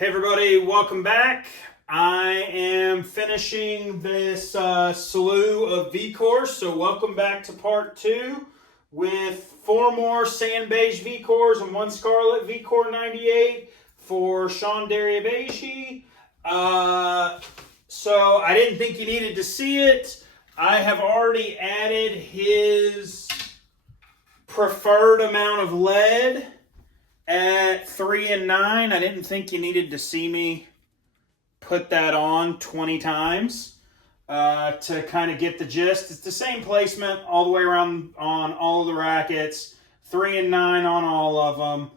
Hey everybody, welcome back. I am finishing this slew of Vcores, so welcome back to part 2 with 4 more Sand Beige Vcores and 1 Scarlet Vcore 98 for Sand Beige. So I didn't think you needed to see it. I have already added his preferred amount of lead at 3 and 9. I didn't think you needed to see me put that on 20 times to kind of get the gist. It's the same placement all the way around on all of the rackets, 3 and 9 on all of them.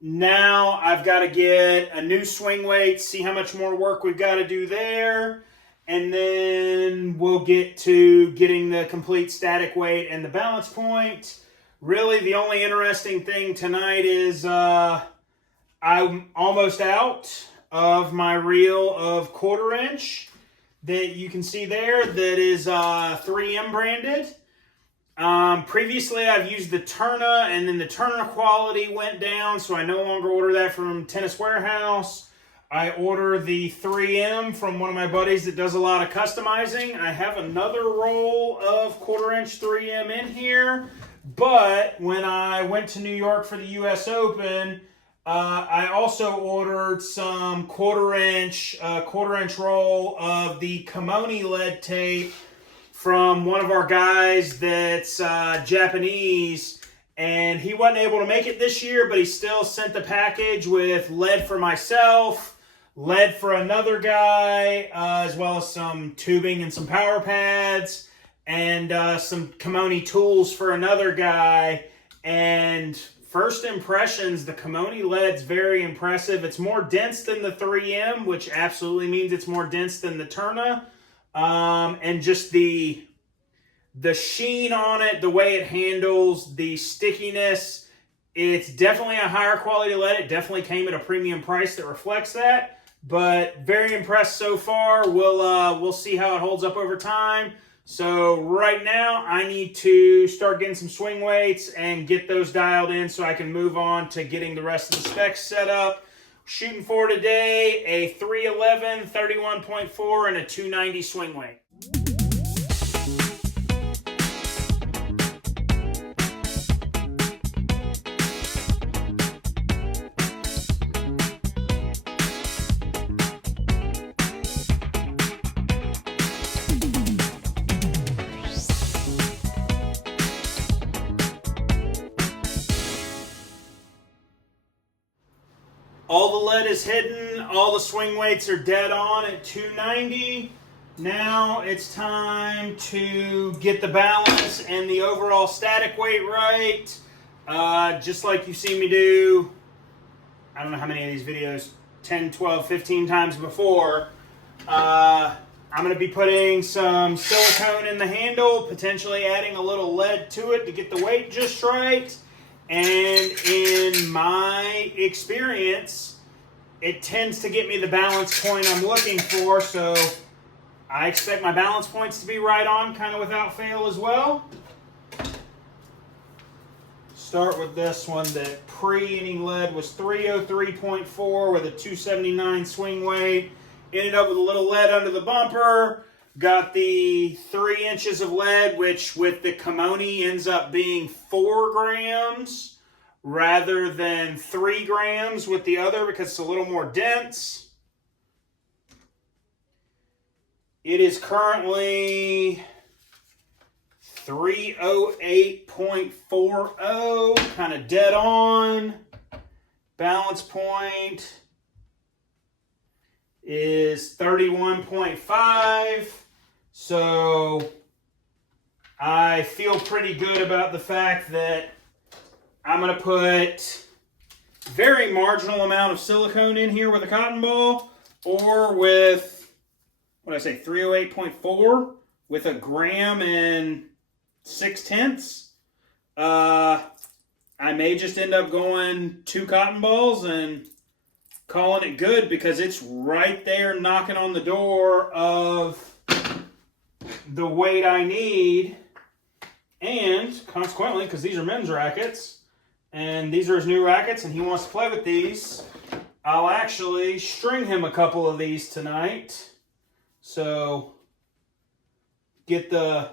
Now I've got to get a new swing weight, see how much more work we've got to do there, and then we'll get to getting the complete static weight and the balance point. Really, the only interesting thing tonight is I'm almost out of my reel of 1/4 inch that you can see there that is 3M branded. Previously, I've used the Turner, and then the Turner quality went down, so I no longer order that from Tennis Warehouse. I order the 3M from one of my buddies that does a lot of customizing. I have another roll of 1/4 inch 3M in here. But when I went to New York for the US Open, I also ordered some 1/4 inch roll of the Kimoni lead tape from one of our guys that's Japanese, and he wasn't able to make it this year, but he still sent the package with lead for myself, lead for another guy, as well as some tubing and some power pads, and some Kimoni tools for another guy. And first impressions, the Kimoni lead's very impressive. It's more dense than the 3M, which absolutely means it's more dense than the Turner. And just the sheen on it, the way it handles, the stickiness, it's definitely a higher quality lead. It definitely came at a premium price that reflects that. But very impressed so far. We'll see how it holds up over time. So right now, I need to start getting some swing weights and get those dialed in so I can move on to getting the rest of the specs set up. Shooting for today, a 311, 31.4, and a 290 swing weight. All the lead is hidden, all the swing weights are dead on at 290. Now it's time to get the balance and the overall static weight right. Just like you've seen me do, I don't know how many of these videos, 10, 12, 15 times before. I'm going to be putting some silicone in the handle, potentially adding a little lead to it to get the weight just right. And in my experience, it tends to get me the balance point I'm looking for, so I expect my balance points to be right on, kind of without fail as well. Start with this one that pre-any lead was 303.4 with a 279 swing weight. Ended up with a little lead under the bumper. Got the 3 inches of lead, which with the Kimoni ends up being 4 grams rather than 3 grams with the other because it's a little more dense. It is currently 308.40, kind of dead on. Balance point is 31.5. So I feel pretty good about the fact that I'm going to put very marginal amount of silicone in here with a cotton ball, or with, what did I say, 308.4 with a 1.6 grams. I may just end up going 2 cotton balls and calling it good because it's right there knocking on the door of the weight I need, and consequently, because these are men's rackets, And these are his new rackets, and he wants to play with these. I'll actually string him a couple of these tonight. So get the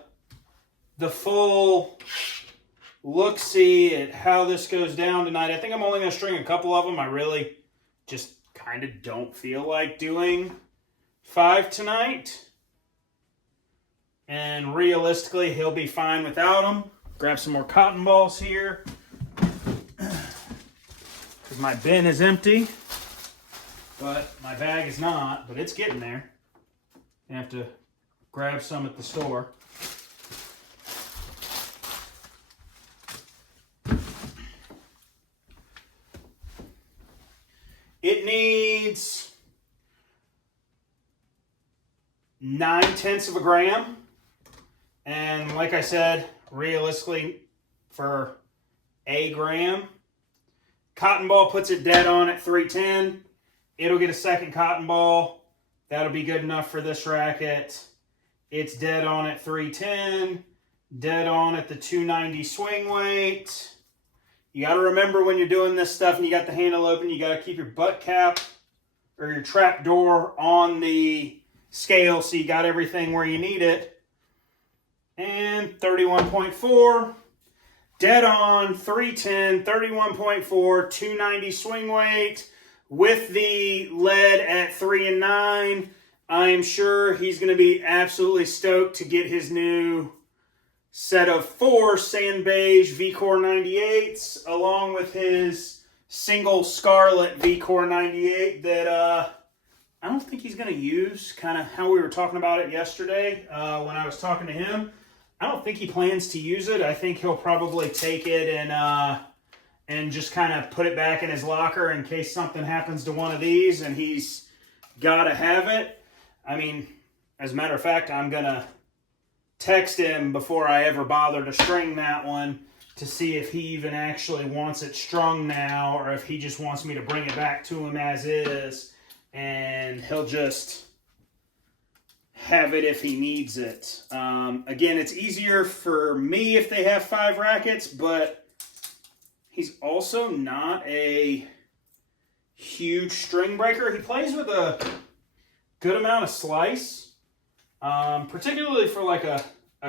full look-see at how this goes down tonight. I think I'm only going to string a couple of them. I really just kind of don't feel like doing 5 tonight. And realistically, he'll be fine without them. Grab some more cotton balls here, because my bin is empty, but my bag is not, but it's getting there. I have to grab some at the store. It needs 9/10 of a gram. And like I said, realistically, for a gram, cotton ball puts it dead on at 310. It'll get a second cotton ball. That'll be good enough for this racket. It's dead on at 310. Dead on at the 290 swing weight. You got to remember when you're doing this stuff and you got the handle open, you got to keep your butt cap or your trap door on the scale so you got everything where you need it. And 31.4, dead on, 310, 31.4, 290 swing weight with the lead at 3 and 9. I'm sure he's going to be absolutely stoked to get his new set of 4 Sand Beige Vcore 98s along with his single Scarlet Vcore 98 that I don't think he's going to use, kind of how we were talking about it yesterday when I was talking to him. I don't think he plans to use it. I think he'll probably take it and just kind of put it back in his locker in case something happens to one of these and he's got to have it. I mean, as a matter of fact, I'm going to text him before I ever bother to string that one to see if he even actually wants it strung now or if he just wants me to bring it back to him as is and he'll just have it if he needs it. Again, it's easier for me if they have 5 rackets, but he's also not a huge string breaker. He plays with a good amount of slice, particularly for like a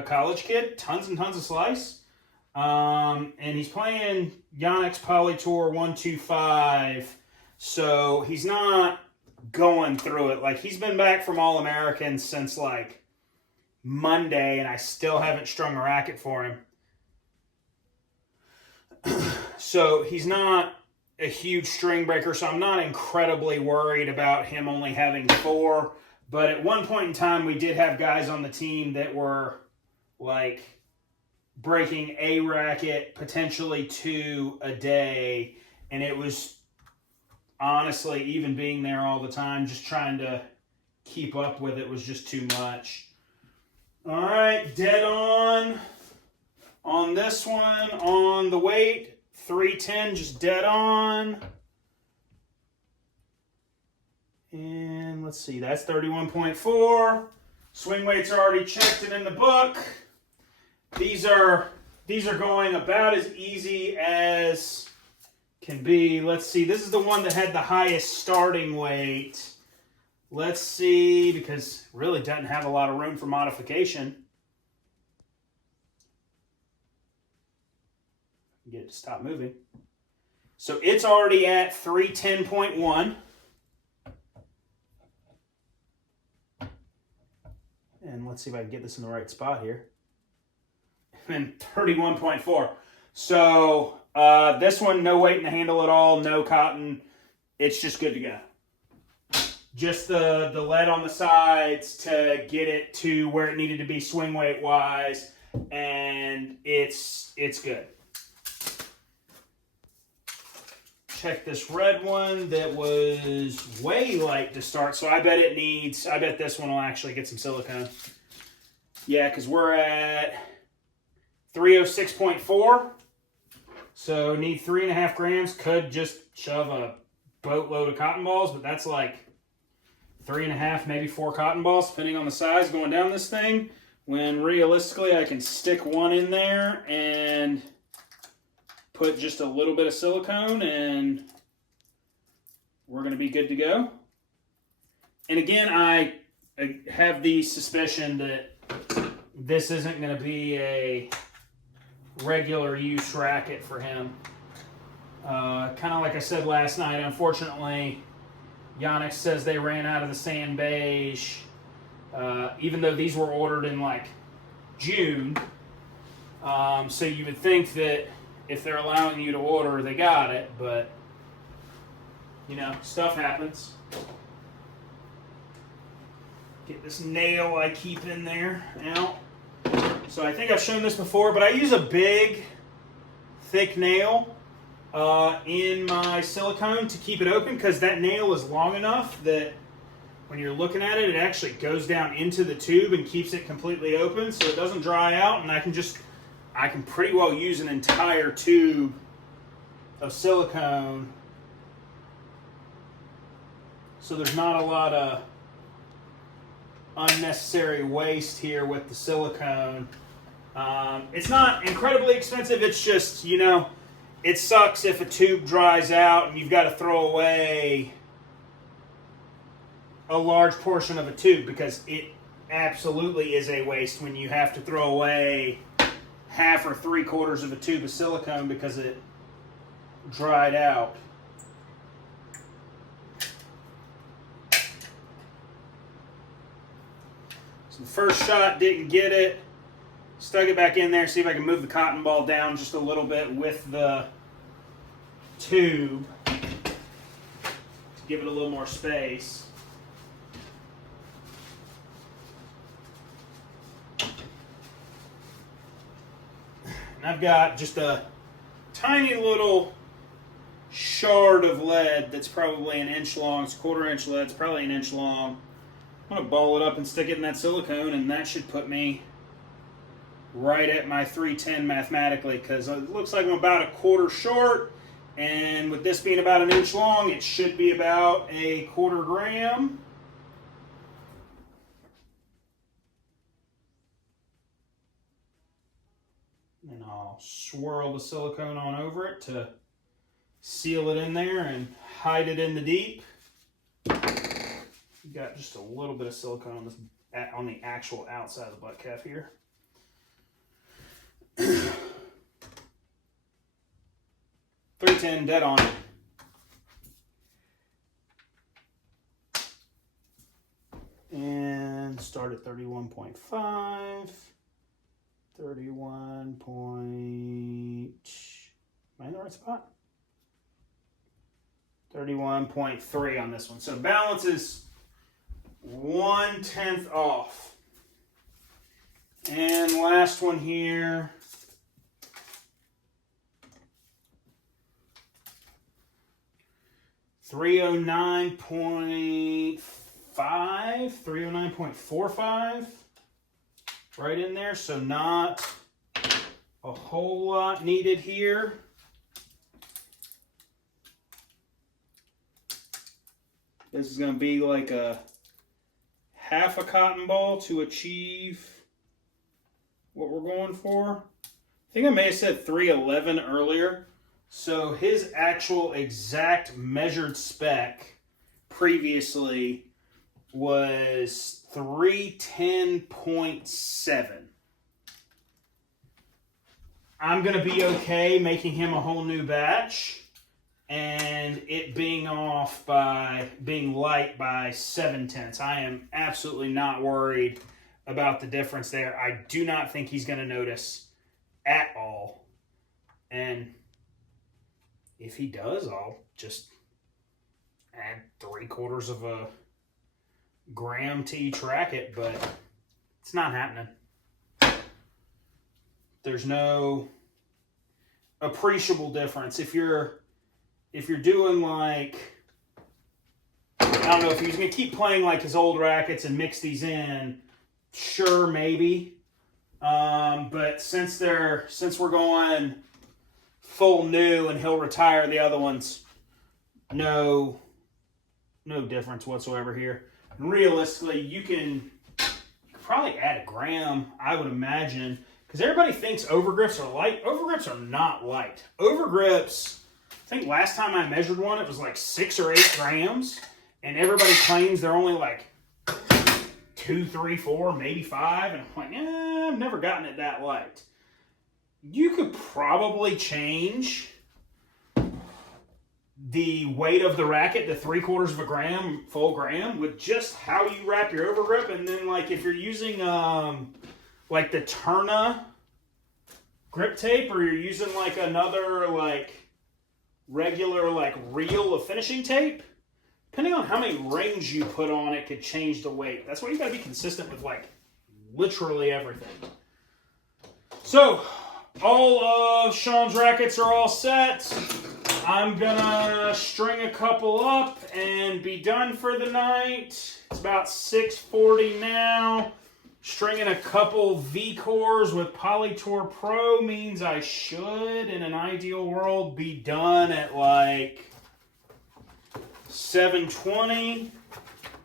college kid, tons and tons of slice. And he's playing Yonex Tour 125, so he's not going through it. Like, he's been back from All-American since like Monday and I still haven't strung a racket for him. So he's not a huge string breaker, so I'm not incredibly worried about him only having 4. But at one point in time, we did have guys on the team that were like breaking a racket, potentially 2 a day, and it was honestly, even being there all the time, just trying to keep up with it was just too much. All right, dead on this one, on the weight, 310, just dead on. And let's see, that's 31.4. Swing weights are already checked and in the book. These are going about as easy as can be. Let's see, this is the one that had the highest starting weight. Let's see, because it really doesn't have a lot of room for modification. Get it to stop moving. So it's already at 310.1. And let's see if I can get this in the right spot here. And 31.4. So this one, no weight in the handle at all, no cotton. It's just good to go. Just the lead on the sides to get it to where it needed to be swing weight wise, and it's good. Check this red one that was way light to start, so I bet this one will actually get some silicone. Yeah, because we're at 306.4. So need 3.5 grams. Could just shove a boatload of cotton balls, but that's like 3.5, maybe 4 cotton balls, depending on the size going down this thing. When realistically, I can stick one in there and put just a little bit of silicone and we're going to be good to go. And again, I have the suspicion that this isn't going to be a regular use racket for him. Kind of like I said last night, unfortunately, Yonex says they ran out of the Sand Beige, even though these were ordered in like June. So you would think that if they're allowing you to order, they got it, but you know, stuff happens. Get this nail I keep in there out. So I think I've shown this before, but I use a big, thick nail in my silicone to keep it open, because that nail is long enough that when you're looking at it, it actually goes down into the tube and keeps it completely open so it doesn't dry out, and I can pretty well use an entire tube of silicone, so there's not a lot of unnecessary waste here with the silicone. It's not incredibly expensive, it's just, you know, it sucks if a tube dries out and you've got to throw away a large portion of a tube, because it absolutely is a waste when you have to throw away half or 3/4 of a tube of silicone because it dried out. So the first shot didn't get it. Stuck it back in there, see if I can move the cotton ball down just a little bit with the tube to give it a little more space. And I've got just a tiny little shard of lead that's probably an inch long. It's a 1/4 inch lead, it's probably an inch long. I'm going to ball it up and stick it in that silicone, and that should put me right at my 310 mathematically, because it looks like I'm about 1/4 short, and with this being about an inch long, it should be about 1/4 gram. And I'll swirl the silicone on over it to seal it in there and hide it in the deep. Got just a little bit of silicone on this, on the actual outside of the butt calf here. 310 dead on. And start at 31.5. 31 point. Am I in the right spot? 31.3 on this one. So balance is 1/10 off. And last one here. 309.5, 309.45, right in there. So not a whole lot needed here. This is going to be like a half a cotton ball to achieve what we're going for. I think I may have said 311 earlier. So his actual exact measured spec previously was 310.7. I'm going to be okay making him a whole new batch and it being off by, being light by 0.7. I am absolutely not worried about the difference there. I do not think he's going to notice at all. And if he does, I'll just add 3/4 of a gram to each racket, but it's not happening. There's no appreciable difference. If you're doing like, I don't know, if he's going to keep playing like his old rackets and mix these in, sure, maybe. But since we're going full new and he'll retire the other ones, no difference whatsoever here. And realistically, you could probably add a gram, I would imagine, Because everybody thinks overgrips are light. Overgrips are not light. Overgrips, I think last time I measured one, it was like 6 or 8 grams. And everybody claims they're only like 2, 3, 4, maybe 5. And I'm like, I've never gotten it that light. You could probably change the weight of the racket to 3/4 of a gram, full gram, with just how you wrap your overgrip. And then, like, if you're using like the Turna grip tape, or you're using like another like regular like reel of finishing tape, depending on how many rings you put on it, could change the weight. That's why you got to be consistent with like literally everything. So all of Sean's rackets are all set. I'm gonna string a couple up and be done for the night. It's about 6:40 now. Stringing a couple Vcores with Polytour Pro means I should, in an ideal world, be done at like 7:20,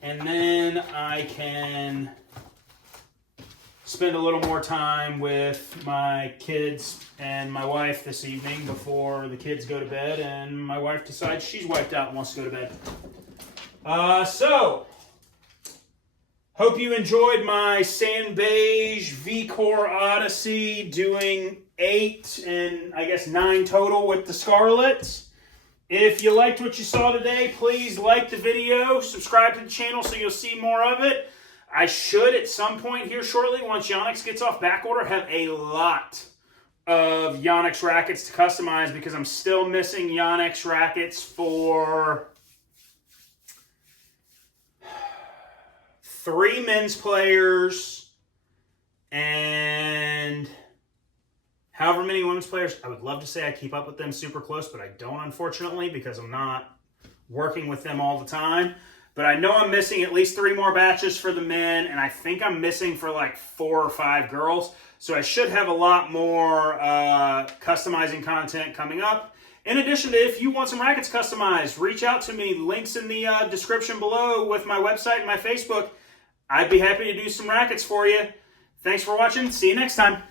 and then I can spend a little more time with my kids and my wife this evening before the kids go to bed and my wife decides she's wiped out and wants to go to bed. So, hope you enjoyed my Sand Beige Vcore Odyssey, doing 8 and I guess 9 total with the Scarlett. If you liked what you saw today, please like the video, subscribe to the channel so you'll see more of it. I should, at some point here shortly, once Yonex gets off back order, have a lot of Yonex rackets to customize, because I'm still missing Yonex rackets for 3 men's players and however many women's players. I would love to say I keep up with them super close, but I don't, unfortunately, because I'm not working with them all the time. But I know I'm missing at least 3 more batches for the men, and I think I'm missing for like 4 or 5 girls. So I should have a lot more customizing content coming up. In addition to, if you want some rackets customized, reach out to me. Links in the description below with my website and my Facebook. I'd be happy to do some rackets for you. Thanks for watching. See you next time.